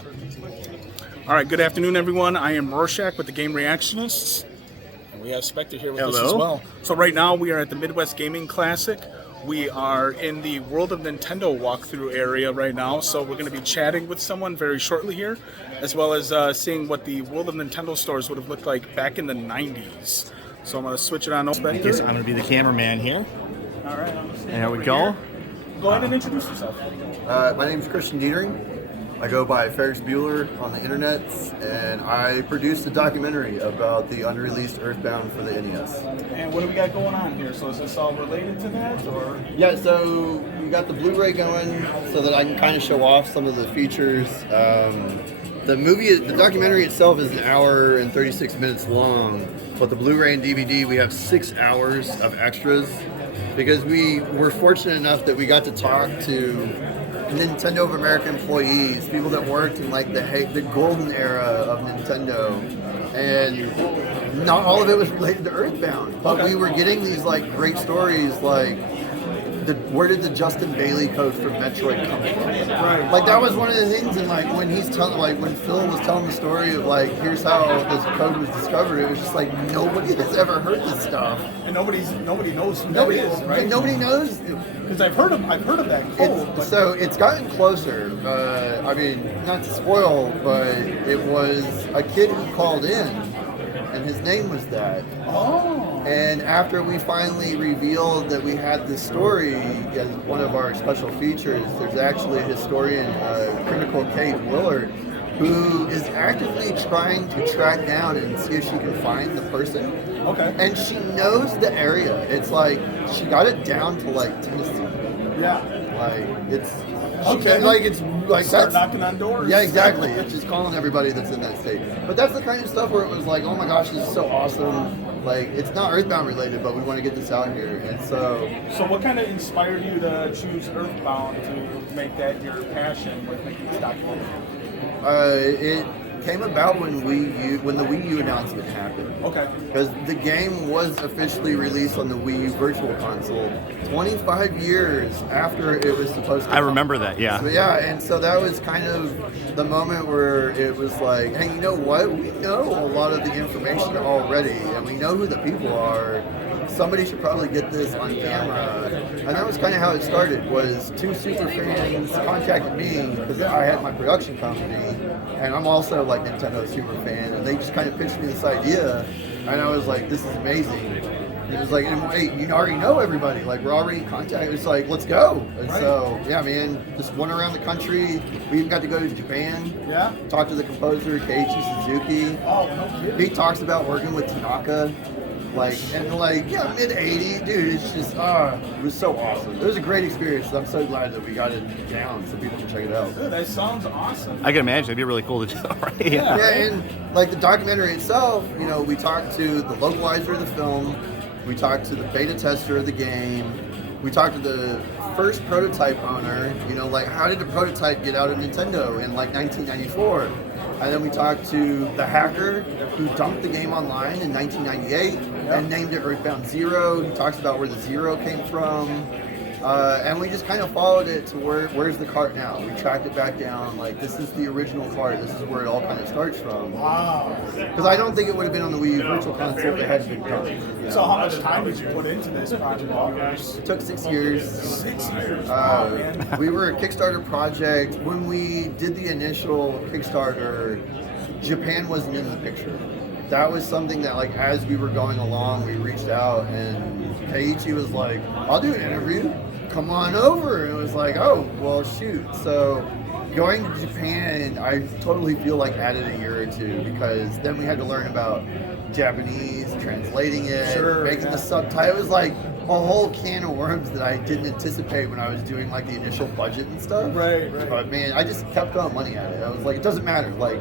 All right, good afternoon, everyone. I am Rorschach with the Game Reactionists, and we have Spectre here with us as well. So right now we are at the Midwest Gaming Classic. We are in the World of Nintendo walkthrough area right now, so we're going to be chatting with someone very shortly here, as well as seeing what the World of Nintendo stores would have looked like back in the 90s. So I'm going to switch it on over. I guess I'm going to be the cameraman here. All right. There we go. Go ahead and introduce yourself. My name is Christian Dietering. I go by Ferris Bueller on the internet, and I produced a documentary about the unreleased Earthbound for the NES. And what do we got going on here? So is this all related to that, or? Yeah, so we got the Blu-ray going so that I can kind of show off some of the features. The documentary itself is an hour and 36 minutes long, but the Blu-ray and DVD, we have 6 hours of extras because we were fortunate enough that we got to talk to Nintendo of America employees, people that worked in like the golden era of Nintendo, and not all of it was related to Earthbound, but we were getting these like great stories like where did the Justin Bailey code for Metroid come from? Right. Like that was one of the things, and like when when Phil was telling the story of like here's how this code was discovered, it was just like nobody has ever heard this stuff, and nobody knows who that is, right? Nobody knows. Because I've heard of that code. So it's gotten closer. I mean, not to spoil, but it was a kid who called in, and his name was that. Oh. And after we finally revealed that we had this story as one of our special features, there's actually a historian, Critical Kate Willard, who is actively trying to track down and see if she can find the person. Okay. And she knows the area. It's like she got it down to like Tennessee. Yeah. Like it's okay. It's like start knocking on doors. Yeah, exactly. It's just calling everybody that's in that state. But that's the kind of stuff where it was like, oh my gosh, this is so awesome. Like it's not Earthbound related, but we want to get this out here. And so what kind of inspired you to choose Earthbound to make that your passion with making this documentary? It came about when the Wii U announcement happened. Okay. Because the game was officially released on the Wii U Virtual Console 25 years after it was supposed to. I remember that, yeah. So, yeah, and so that was kind of the moment where it was like, hey, you know what? We know a lot of the information already, and we know who the people are. Somebody should probably get this on camera. And that was kind of how it started, was 2 super fans contacted me because I had my production company, and I'm also like Nintendo super fan, and they just kind of pitched me this idea, and I was like, this is amazing. And it was like, hey, you already know everybody, like we're already in contact. It's like, let's go. And so, yeah, man, just went around the country. We even got to go to Japan. Yeah. Talk to the composer, Keiichi Suzuki. Oh, no kidding. He talks about working with Tanaka. Mid-80s, dude, it's just, it was so awesome. It was a great experience. I'm so glad that we got it down so people can check it out. Dude, that sounds awesome. I can imagine. It'd be really cool to do, right? Yeah, and like the documentary itself, you know, we talked to the localizer of the film, we talked to the beta tester of the game, we talked to the first prototype owner, you know, like how did the prototype get out of Nintendo in like 1994? And then we talked to the hacker who dumped the game online in 1998 and named it Earthbound Zero. He talks about where the Zero came from. And we just kind of followed it to where's the cart now. We tracked it back down, like this is the original cart. This is where it all kind of starts from. Wow. Because I don't think it would have been on the Wii U Virtual Console if it hadn't been done. Yeah. So how much time did you put into this project? It took 6 years. 6 years. Wow, man. We were a Kickstarter project. When we did the initial Kickstarter, Japan wasn't in the picture. That was something that, like, as we were going along, we reached out, and Keiichi was like, I'll do an interview. Come on over. And it was like, oh, well, shoot. So going to Japan, I totally feel like added a year or two, because then we had to learn about Japanese, translating it, making the subtitle. It was like a whole can of worms that I didn't anticipate when I was doing like the initial budget and stuff. Right. But man, I just kept throwing money at it. I was like, it doesn't matter. Like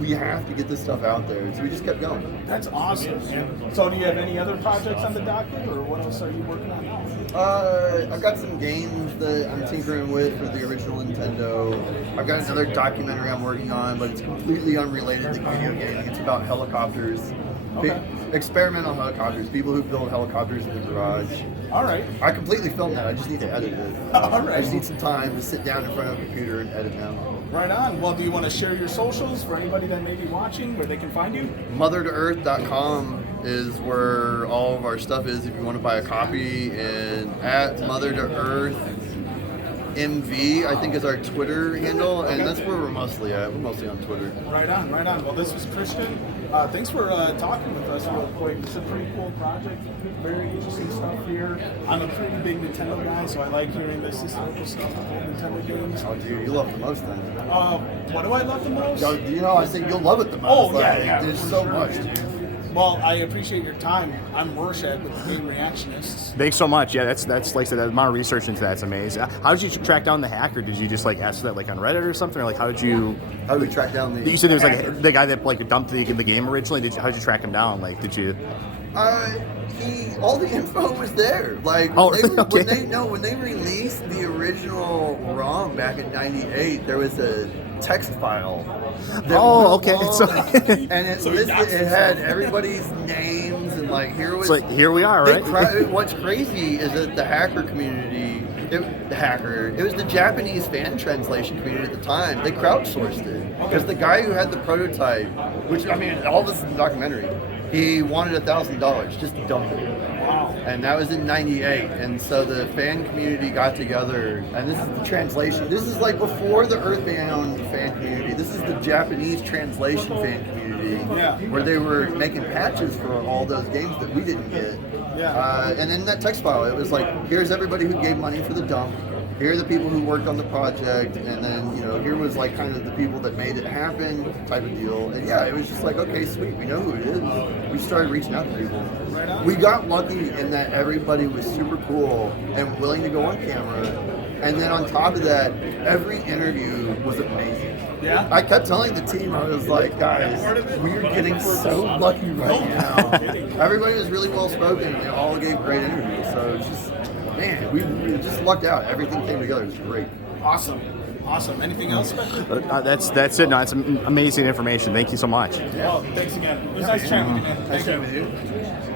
we have to get this stuff out there. So we just kept going. That's awesome. And so do you have any other projects on the docket, or what else are you working on now? I've got some games that I'm tinkering with for the original Nintendo. I've got another documentary I'm working on, but it's completely unrelated to video gaming. It's about helicopters. Okay. Experimental helicopters, people who build helicopters in the garage. All right. I completely filmed that. I just need to edit it. All right. I just need some time to sit down in front of a computer and edit now. Right on. Well, do you want to share your socials for anybody that may be watching, where they can find you? MotherToEarth.com is where all of our stuff is if you want to buy a copy, and at MotherToEarth MV, I think, is our Twitter handle, and that's where we're mostly at. We're mostly on Twitter. Right on, right on. Well, this was Christian. Thanks for talking with us real quick. It's a pretty cool project. Very interesting stuff here. I'm a pretty big Nintendo guy, so I like hearing this historical stuff with old Nintendo games. Oh, dude, you love it the most then. What do I love the most? You know, I think you'll love it the most. Oh, Like, yeah, there's for so sure. much, dude. Well, I appreciate your time. I'm Rorschach with the Game Reactionists. Thanks so much. Yeah, that's like I said, the amount of research into that's amazing. How did you track down the hacker? Did you just like ask that like on Reddit or something, or like how did you? How do we track down the? You said there was like the guy that like dumped the game originally. How did you track him down? Like, did you? All the info was there. Like, Oh, when they released the original ROM back in '98, there was a text file. Oh, okay. And it had everybody's names, and like here was. It's like here we are, right? What's crazy is that the hacker community, it was the Japanese fan translation community at the time. They crowdsourced it because the guy who had the prototype, which I mean, all this is in the documentary. He wanted $1,000 just to dump it. Wow. And that was in '98. And so the fan community got together, and this is the translation. This is like before the Earthbound fan community. This is the Japanese translation fan community, where they were making patches for all those games that we didn't get. Yeah. And in that text file, it was like, here's everybody who gave money for the dump. Here are the people who worked on the project, and then, here was like kind of the people that made it happen type of deal. And yeah, it was just like, okay, sweet, we know who it is. We started reaching out to people. Right on. We got lucky in that everybody was super cool and willing to go on camera. And then on top of that, every interview was amazing. Yeah. I kept telling the team, I was like, guys, we're getting so lucky right now. Everybody was really well spoken, and they all gave great interviews. So it's just, man, we just lucked out. Everything came together. It was great. Awesome. Anything else? That's it. No, it's amazing information. Thank you so much. Well, thanks again. It was nice chatting with you, man. Nice Thank chatting you. with you.